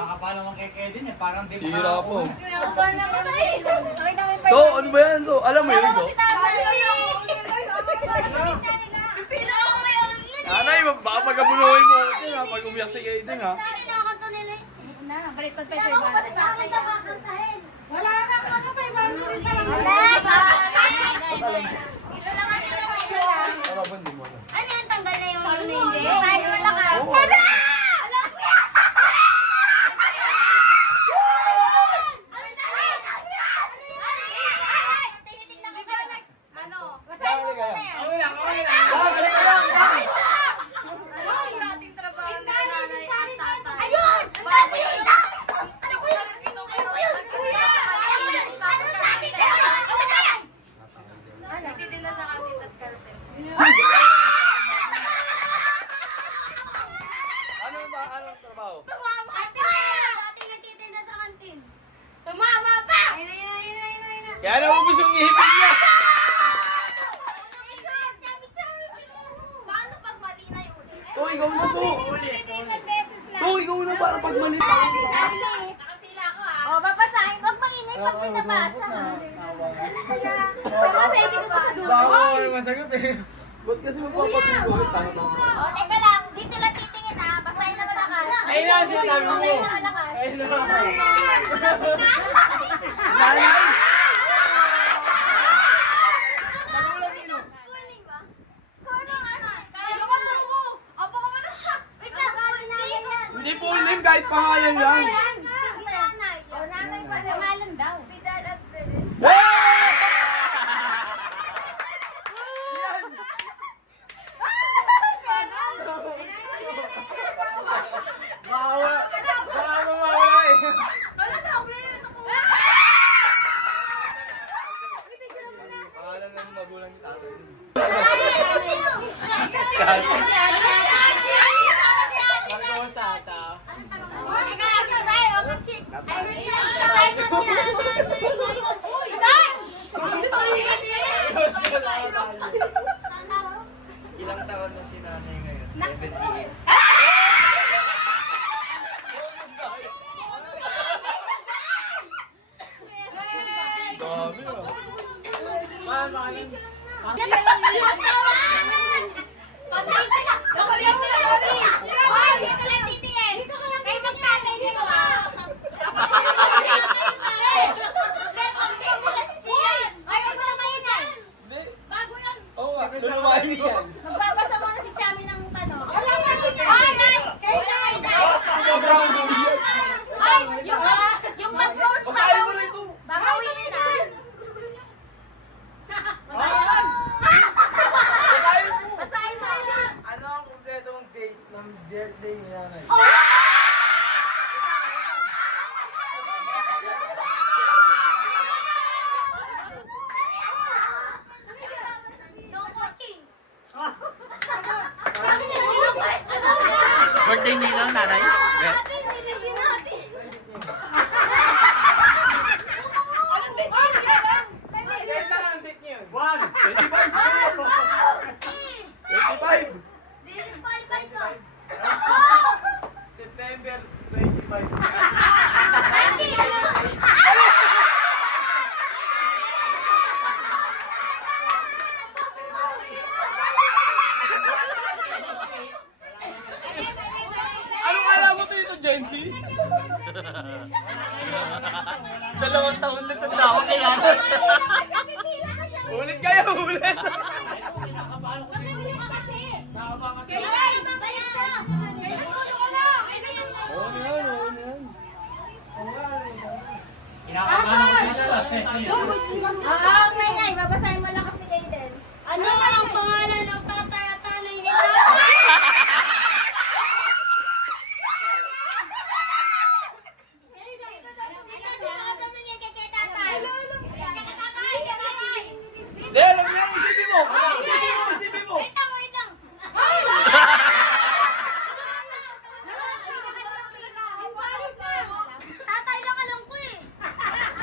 Nakakapala naman kay Kedin eh. Parang di Sira po. So, ano ba yan? So, alam mo yun, so? Nanay, baka pagkabunuhin mo. Ito na, pag umiyak si Kaden, ha? Baliktad pa yung 500. Wala na mga 500 sa lang. Para ba hindi mo na? Ano yung tanggal na yung Tayo malakas. Oo. Wala! Dali kaya. Okay lang, okay lang. Balik ka lang. Ayun! Bago yun! Ano ba? Anong trabaho? Dati nagtitinda sa kantin. Tumama pa! Kaya naubos yung ihipin niya. Paano pag mali na yung ulit? So, ikaw na, so. So, ikaw na para pag mali. Nakapila ako ha. O, babasahin. Huwag maingay pag pinabasa. Baka pwede ko sa dulo. Bawal masagot eh. Ba't kasi magpapatuloy? Tanga-tanga. O, teka lang. Dito lang titingin ha. Basahin na malakas. Ayun na, sinasabi mo. Basahin na malakas. Ayun na. Kuling ba? Kuling ano? Kaya ko mo. Opo ko muna. Wait lang. Hindi full name kahit pangalan lang. Nanay. O, nanay pa sa malam daw. Bidad at Bidad. Bawal. Bawal mawala eh. Pangalan ng magulang ni tatay. Marco Sata. Ilang taon na si nanay ngayon? 78. Dami ah. Paano ba kayo? Oo nga, luluwain mo. Magbabasa muna si Chami ng tanong. Ay, nay! Sobrang dumi yan. Ay, yung approach Basahin mo na ito. babawiin na. Basahin mo na. Ano ang kumpletong date ng birthday ni nanay? No coaching. Birthday ni ng nanay? Ate, nilagyan natin. Kailan lang ang date niyo? 1, 25. 25. Disqualified ko. Oh! September 25. Anong alam mo dito, Jency? 2 taon lang tanda ako kay nanay. Ulit kayo, ulit. Balik siya. Nagtulong ko na. Oo na yan, oo na yan. Kinakabahan ko na sa Ngay, babasahin mo lakas ni Kaden. Ano ang pangalan ng tatay at nanay nila? Hindi, alam niya, isipin mo. Isipin mo. Wait lang, wait lang. Tatay lang alam ko eh.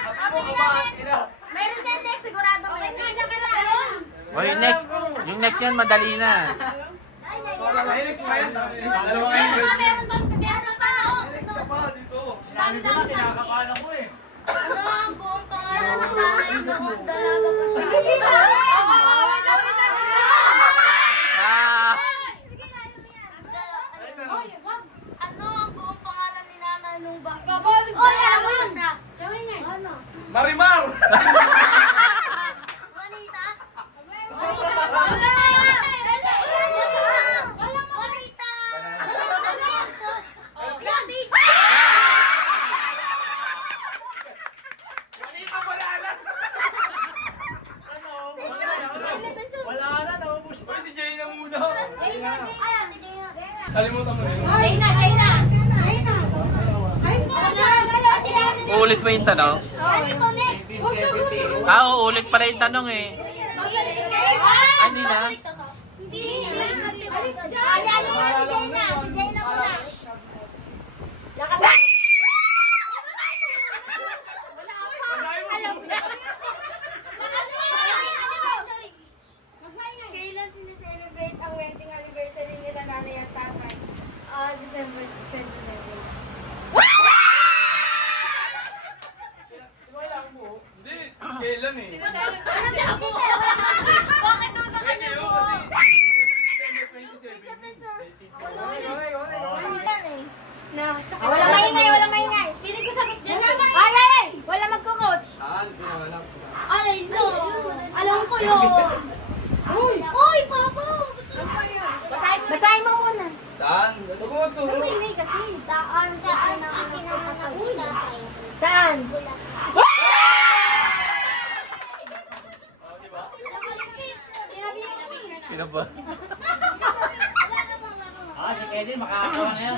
Sabi mo, kumahan sila. Meron din next, sigurado mo. Ayun. O, yung next yan, madali na. Ay, Ay, next ba yan? Dalawa kayo. Meron pang Isa pa dito. Kalimutan mo yun. Dayna. Uulit mo yung tanong? Ano to next? Uulit pala yung tanong eh. Ay, hindi na. Hindi. Alis dyan. Ano nga si Jayna? Si Jayna muna. Lakas. Kailan sineselebrate ang wedding anniversary nila nanay at tatay? December 27. Hindi, kailan eh. Bakit doon sa kanya Kayo po? kasi Walang maingay, walang maingay. Piling ko sabit dyan. Ay! Wala magko-coach. Saan? Wala. Aray no. Alam ko yun. Uy, Papa! Basahin mo muna. Saan? Maingay kasi. Daan ang ikinanganak ko tatay. Saan? Sino ba? Si Eddie, makakakuha na yun.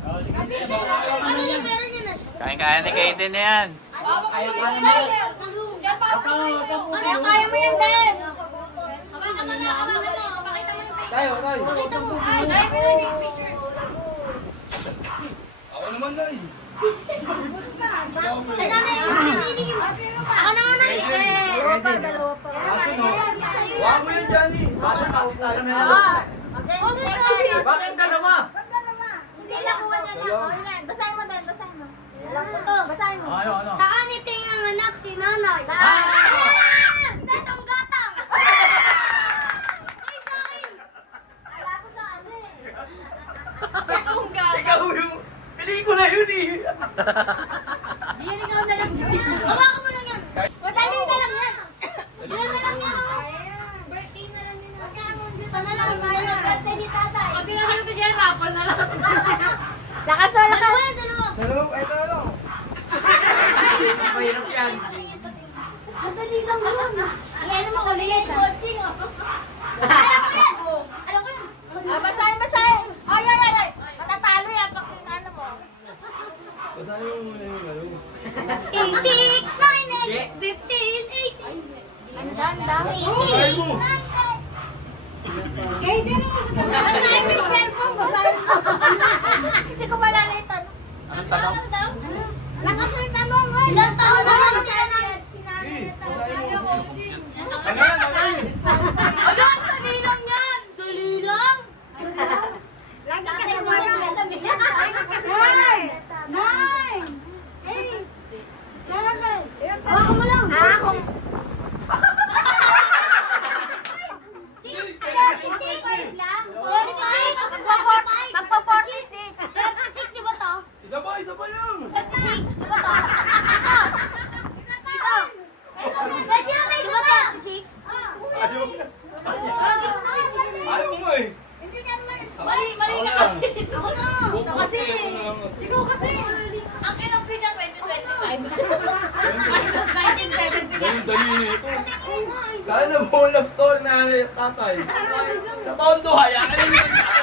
Ano yung meron niya na? Kaya ni Kaden na yan. Ayaw ka naman. Ano kaya mo yan, Dan? Tayo. Pakita mo. Ako naman na eh. Ay, nanay, piniligin mo. Ako na nga, nanay. Dalawa pa. Huwag mo yan, Johnny. Alam mo na. Bakit dalawa? Hindi nakuha niya na. Basahin mo, Dan. Basahin mo. Ito. Basahin mo. Ano? Saan itinanganak si nanay? Datong gatang. Ay, sa akin. Ala ko sa ano eh. Ikaw yung pelikula yun eh. Yan ikaw na lang siya. Hawakan mo lang yan. Madali na lang yan. Ilan na lang yan ako. Birthday na lang yun. Sana lang, birthday ni tatay. Pag tinanong ko dyan, apple na lang. Lakas o, lakas. Dalawa, dalawa. Dalawa. Mahirap yan. Madali lang yun. Iyan mo ulit. Alam ko yan. Alam ko yan. Basahin. Ay. Matatalo yan pag ano mo. Basahin mo muna yung ano. 8, 6, 9, 8, 15, 18. Andan lang. Basahin mo. Basahin mo yung cellphone. Basahin mo. Hindi ko malala yung tanong. Anong tanong? Lakas yung tanong. Ilang taon na lang siya na Ano, ang dali lang yan. Dali lang. Lagi ka Tatay na mo wala. lang. 9, 8, 7. Hawakan mo lang. Kung 6 lang. 45. magpa-46. 6, di ba to? Isa pa yun. 6, di ba to? Ito. Pwede na may 6. Ayaw mo eh. Mali Ako ka lang. kasi. Ako na. Kasi. Ikaw kasi. Ang kinampi niya 2025. Ay, tapos 1970 na. Dali na ito. Sana mo love story na tatay. Sa tondo, hayaan nyo.